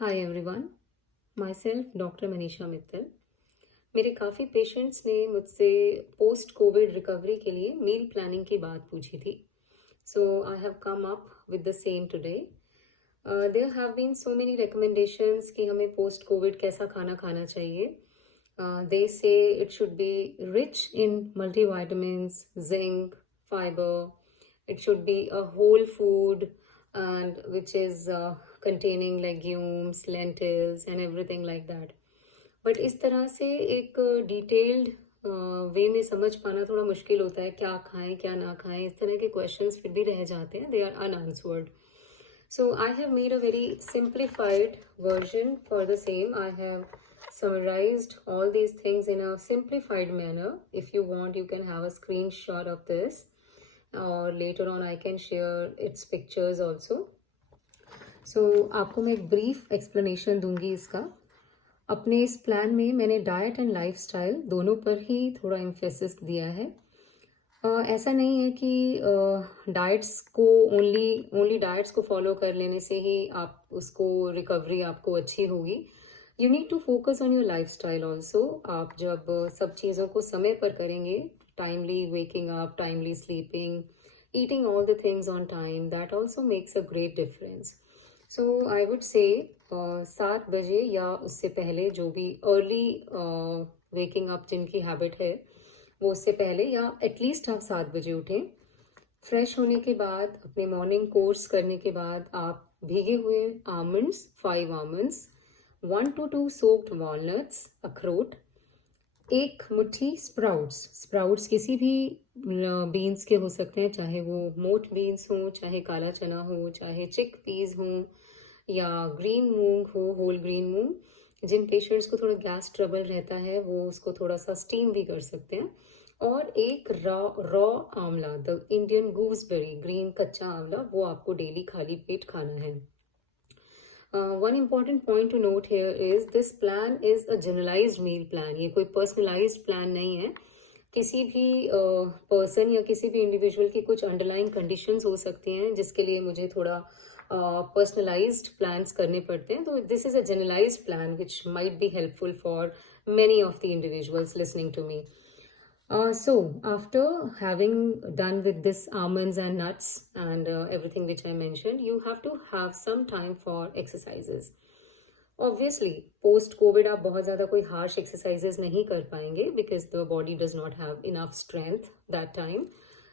Hi everyone, my self doctor Manisha Mittal. मेरे काफ़ी patients ने मुझसे पोस्ट कोविड रिकवरी के लिए मील प्लानिंग की बात पूछी थी। So I have come up with the same today. There have been so many recommendations कि हमें पोस्ट कोविड कैसा खाना खाना चाहिए। दे से it should be rich in multivitamins, zinc, fiber. It should be a whole food and which is containing legumes, lentils and everything like that. But इस तरह से एक डिटेल्ड वे में समझ पाना थोड़ा मुश्किल होता है, क्या खाएं क्या ना खाएं, इस तरह के क्वेश्चंस फिर भी रह जाते हैं, they are unanswered. So I have made a very simplified version for the same. I have summarized all these things in a simplified manner. If you want, you can have a screenshot of this, or later on I can share its pictures also. So आपको मैं एक brief explanation दूंगी इसका. अपने इस plan में मैंने diet and lifestyle दोनों पर ही थोड़ा एम्फेसिस दिया है. ऐसा नहीं है कि डाइट्स को ओनली डाइट्स को फॉलो कर लेने से ही आप उसको रिकवरी आपको अच्छी होगी. You need to focus on your lifestyle also. आप जब सब चीज़ों को समय पर करेंगे, timely waking up, timely sleeping, eating all the things on time, that also makes a great difference. So I would say 7 बजे या उससे पहले, जो भी अर्ली वेकिंग अप जिनकी हैबिट है वो उससे पहले या एटलीस्ट आप 7 बजे उठें. फ्रेश होने के बाद, अपने मॉर्निंग कोर्स करने के बाद, आप भीगे हुए almonds, 5 almonds, 1 to 2 soaked walnuts, अखरोट, एक मुट्ठी स्प्राउट्स किसी भी बीन्स के हो सकते हैं, चाहे वो मोठ बीन्स हो, चाहे काला चना हो, चाहे चिक पीज हो, या ग्रीन मूंग हो, होल ग्रीन मूंग. जिन पेशेंट्स को थोड़ा गैस ट्रबल रहता है वो उसको थोड़ा सा स्टीम भी कर सकते हैं. और एक रॉ आंवला, द इंडियन गूसबेरी, ग्रीन कच्चा आंवला, वो आपको डेली खाली पेट खाना है. One important point to note here is this plan is a generalised meal plan. ये कोई पर्सनलाइज्ड प्लान नहीं है. किसी भी पर्सन या किसी भी इंडिविजुअल की कुछ अंडरलाइंग कंडीशंस हो सकती हैं जिसके लिए मुझे थोड़ा पर्सनलाइज्ड प्लान्स करने पड़ते हैं. तो this is a generalised plan which might be helpful for many of the individuals listening to me. So after having done with this almonds and nuts and everything which I mentioned, you have to have some time for exercises. Obviously, post COVID आप बहुत ज़्यादा कोई harsh exercises नहीं कर पाएंगे because the body does not have enough strength that time.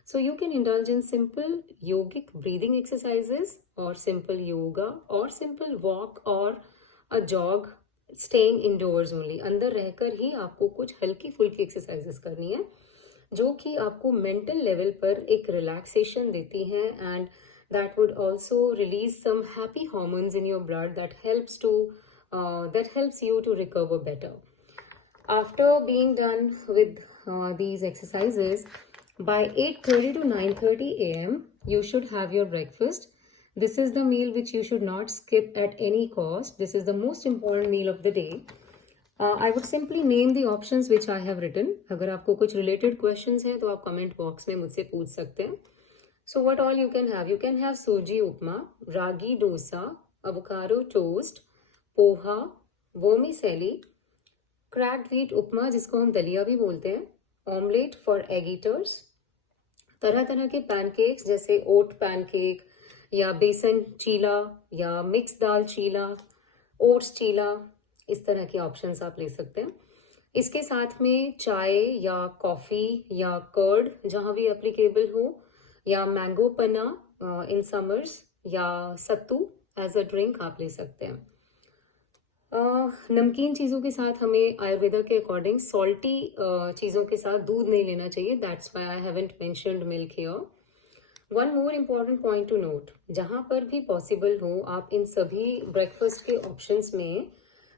So you can indulge in simple yogic breathing exercises or simple yoga or simple walk or a jog, staying indoors only. अंदर रहकर ही आपको कुछ हल्की फुल्की exercises करनी है जो कि आपको मेंटल लेवल पर एक रिलैक्सेशन देती हैं, and that would also release some happy hormones in your blood that helps you to recover better. After being done with these exercises, by 8:30 to 9:30 a.m., you should have your breakfast. This is the meal which you should not skip at any cost. This is the most important meal of the day. I would simply name the options which I have written. अगर आपको कुछ related questions हैं तो आप comment box में मुझसे पूछ सकते हैं. So what all you can have? You can have suji upma, ragi dosa, avocado toast, poha, vermicelli, cracked wheat upma जिसको हम दलिया भी बोलते हैं, ऑमलेट फॉर एग ईटर्स, तरह तरह के पैनकेक्स जैसे ओट पैनकेक या बेसन चीला या मिक्स दाल चीला, ओट्स चीला, इस तरह के ऑप्शंस आप ले सकते हैं. इसके साथ में चाय या कॉफ़ी या कर्ड जहाँ भी एप्लीकेबल हो, या मैंगो पन्ना इन समर्स, या सत्तू एज अ ड्रिंक आप ले सकते हैं. नमकीन चीज़ों के साथ हमें आयुर्वेदा के अकॉर्डिंग सॉल्टी चीज़ों के साथ दूध नहीं लेना चाहिए. That's why I haven't mentioned milk here. One more important point to note, जहाँ पर भी पॉसिबल हो आप इन सभी ब्रेकफास्ट के ऑप्शंस में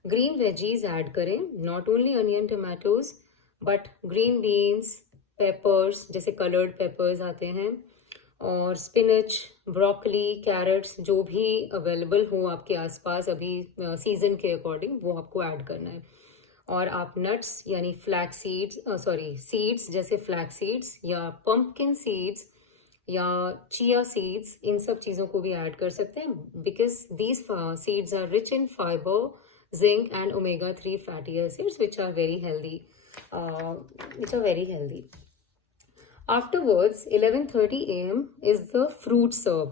ग्रीन वेजीज ऐड करें. Not only onion tomatoes but green beans, papers जैसे कलर्ड पेपर्स आते हैं, और स्पिनच, ब्रोकली, कैरेट्स, जो भी अवेलेबल हो आपके आसपास अभी सीजन के अकॉर्डिंग, वो आपको ऐड करना है. और आप नट्स यानी फ्लैक्स सीड्स, सीड्स जैसे फ्लैक्स सीड्स या पंपकिन सीड्स या चिया सीड्स, इन सब चीज़ों को भी ऐड कर सकते हैं, because these seeds are rich in fibre, zinc and omega 3 fatty acids which are very healthy. Afterwards, 11:30 a.m. is the fruit serve.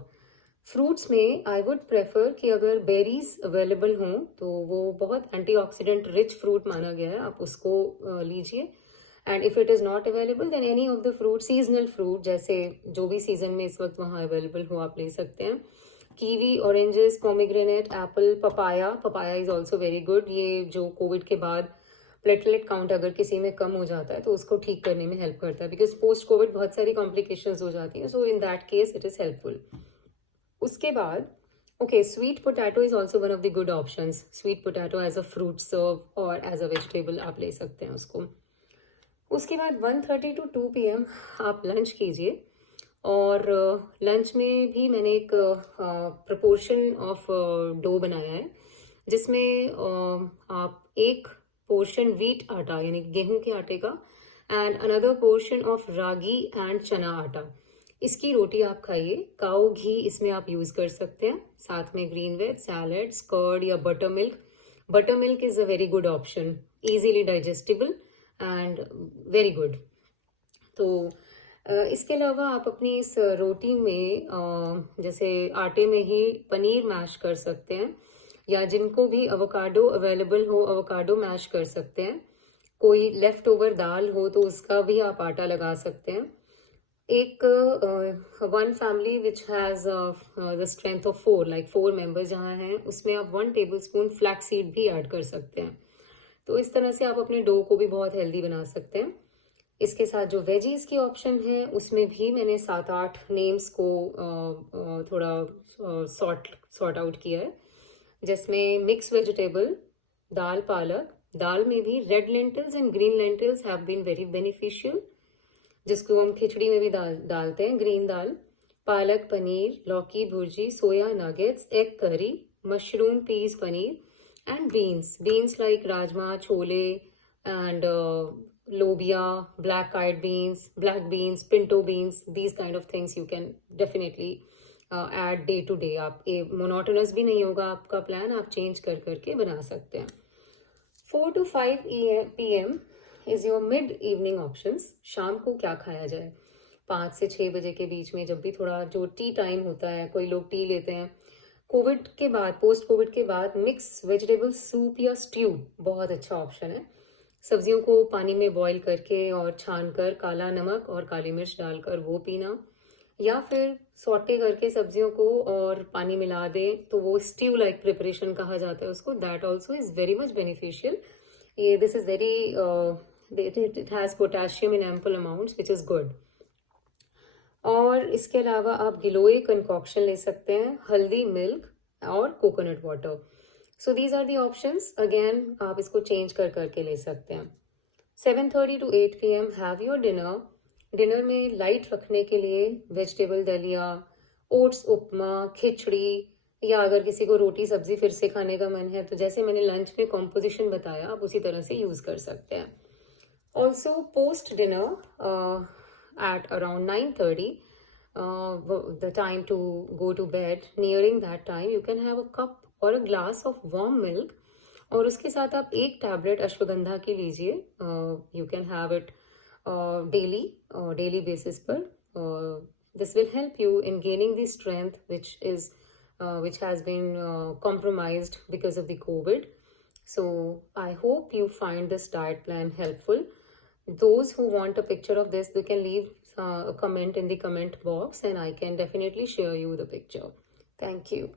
Fruits में आई वुड प्रेफर कि अगर बेरीज अवेलेबल हों तो वो बहुत एंटीऑक्सीडेंट रिच फ्रूट माना गया है, आप उसको लीजिए. And if it is not available then any of the fruit, seasonal fruit जैसे जो भी सीजन में इस वक्त वहाँ अवेलेबल हो आप ले सकते हैं. Kiwi, oranges, pomegranate, Apple, papaya is also very good. ये जो कोविड के बाद प्लेटलेट काउंट अगर किसी में कम हो जाता है तो उसको ठीक करने में हेल्प करता है, बिकॉज पोस्ट कोविड बहुत सारी कॉम्प्लिकेशंस हो जाती हैं. So in that case it is helpful. उसके बाद okay, sweet potato is also one of the good options. Sweet potato as a fruit serve और एज अ वेजिटेबल आप ले सकते हैं उसको. उसके बाद 1:30 to 2 p.m. आप लंच कीजिए. और लंच में भी मैंने एक प्रपोर्शन ऑफ डो बनाया है, जिसमें आप एक पोर्शन वीट आटा यानी गेहूं के आटे का and another portion of ragi and चना आटा, इसकी रोटी आप खाइए. काऊ घी इसमें आप यूज़ कर सकते हैं. साथ में ग्रीन वेज, सैलड्स, कर्ड या butter milk. Butter milk is a very good option, easily digestible and very good. तो इसके अलावा आप अपनी इस रोटी में जैसे आटे में ही पनीर मैश कर सकते हैं, या जिनको भी अवोकाडो अवेलेबल हो अवोकाडो मैश कर सकते हैं. कोई लेफ्ट ओवर दाल हो तो उसका भी आप आटा लगा सकते हैं. एक one family which has the strength of 4, like 4 members जहाँ हैं, उसमें आप 1 टेबलस्पून फ्लैक्स सीड भी ऐड कर सकते हैं. तो इस तरह से आप अपने डो को भी बहुत हेल्दी बना सकते हैं. इसके साथ जो वेजीज की ऑप्शन है उसमें भी मैंने 7-8 नेम्स को थोड़ा सॉर्ट आउट किया है, जिसमें मिक्स वेजिटेबल, दाल पालक, दाल में भी red lentils and green lentils have been very beneficial, जिसको हम खिचड़ी में भी डालते हैं, green dal, palak paneer, lauki bhurji, soya nuggets, egg curry, mushroom peas paneer and beans like rajma, chhole and lobia, black eyed beans, black beans, pinto beans, these kind of things you can definitely add day to day. आप monotonous भी नहीं होगा आपका plan, आप change कर करके बना सकते हैं. 4 to 5 p.m. Is your mid evening options. शाम को क्या खाया जाए? 5 से 6 बजे के बीच में, जब भी थोड़ा जो टी टाइम होता है, कोई लोग टी लेते हैं. कोविड के बाद, पोस्ट कोविड के बाद मिक्स वेजिटेबल सूप या स्ट्यू बहुत अच्छा ऑप्शन है. सब्जियों को पानी में बॉईल करके और छान कर काला नमक और काली मिर्च डालकर वो पीना, या फिर सॉटे करके सब्जियों को और पानी मिला दें तो वो स्ट्यू लाइक प्रिपरेशन कहा जाता है उसको. That also is very much beneficial. ये this is very it has potassium in ample amounts which is good. और इसके अलावा आप गिलोय कंकॉक्शन ले सकते हैं, हल्दी मिल्क और coconut water. So these are the options. Again आप इसको चेंज कर करके ले सकते हैं. 7:30 to 8 p.m. Have your dinner. Dinner में लाइट रखने के लिए वेजिटेबल दलिया, ओट्स उपमा, खिचड़ी, या अगर किसी को रोटी सब्जी फिर से खाने का मन है तो जैसे मैंने लंच में कॉम्पोजिशन बताया आप उसी तरह से यूज़ कर सकते हैं. Also post dinner at around 9:30, the time to go to bed, nearing that time you can have a cup or a glass of warm milk, और उसके साथ आप एक टैबलेट अश्वगंधा की लीजिए. You can have it daily basis पर. This will help you in gaining the strength which has been compromised because of the COVID. So I hope you find this diet plan helpful. Those who want a picture of this, they can leave a comment in the comment box and I can definitely share you the picture. Thank you.